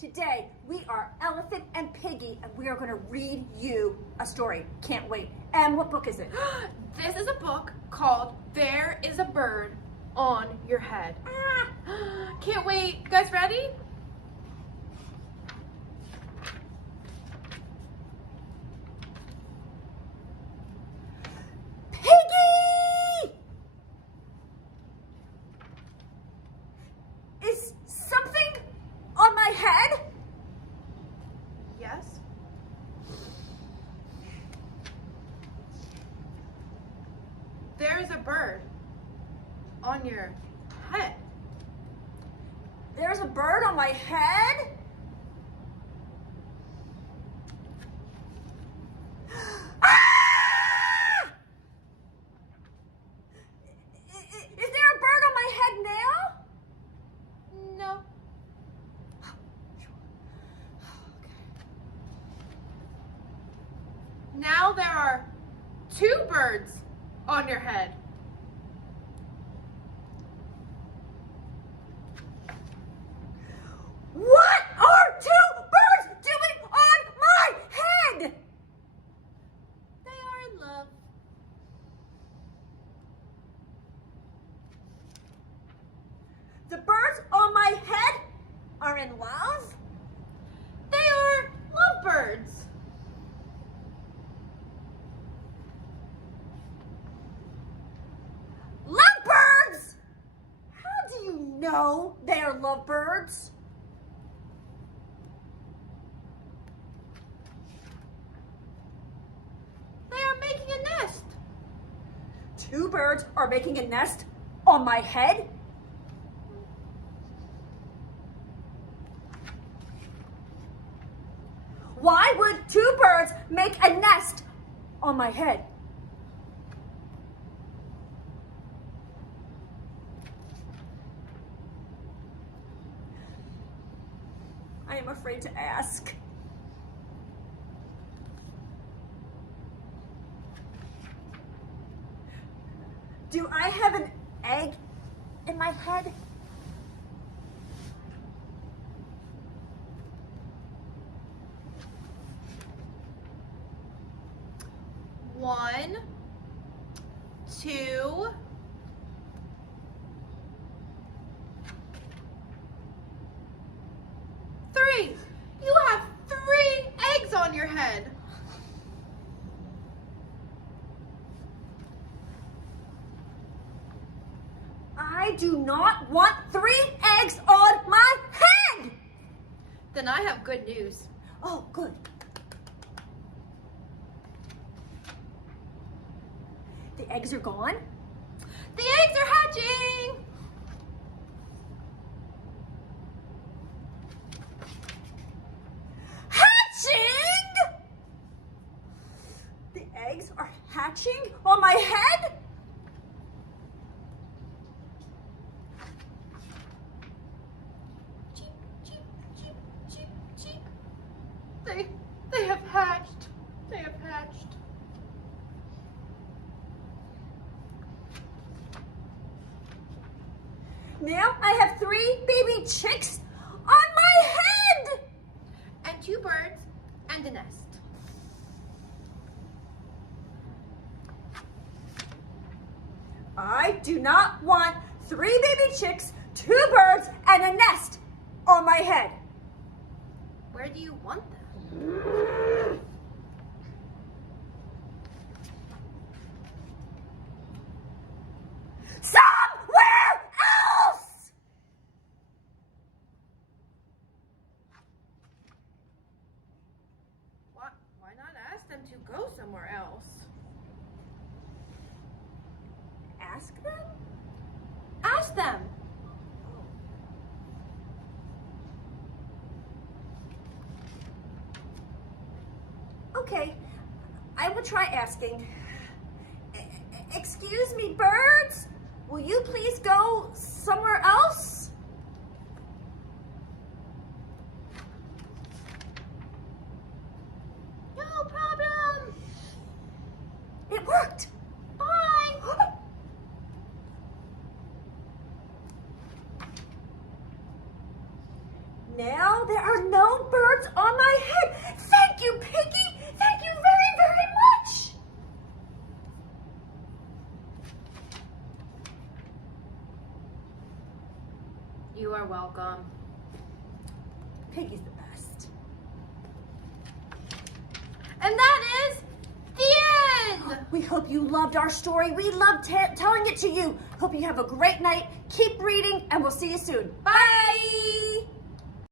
Today, we are Elephant and Piggy, and we are going to read you a story. Can't wait. And what book is it? This is a book called There is a Bird on Your Head. Can't wait. You guys ready? Piggy! Is something on my head? Yes. There's a bird on your head. There's a bird on my head? Ah! Is there a bird on my head now? No. Now there are two birds on your head. What are two birds doing on my head? They are in love. The birds on my head are in love? They are lovebirds. Lovebirds? How do you know they are lovebirds? They are making a nest. Two birds are making a nest on my head? Why would two birds make a nest on my head? I am afraid to ask. Do I have an egg in my head? One, two, three. You have 3 eggs on your head. I do not want 3 eggs on my head! Then I have good news. Oh, good. The eggs are gone? The eggs are hatching. Hatching? The eggs are hatching on my head? Cheep, cheep, cheep, cheep, cheep. They have hatched. They have hatched. Now I have 3 baby chicks on my head! And 2 birds and a nest. I do not want 3 baby chicks, 2 birds, and a nest on my head. Where do you want them? Somewhere else! Why not ask them to go somewhere else? Ask them? Ask them. Okay, I will try asking. Excuse me, birds? Will you please go somewhere else? No problem. It worked. Bye. now there are no birds on my head. Thank you, Piggy. Thank you very, very much. You are welcome. Piggy's the best. And that is the end. We hope you loved our story. We loved telling it to you. Hope you have a great night. Keep reading, and we'll see you soon. Bye.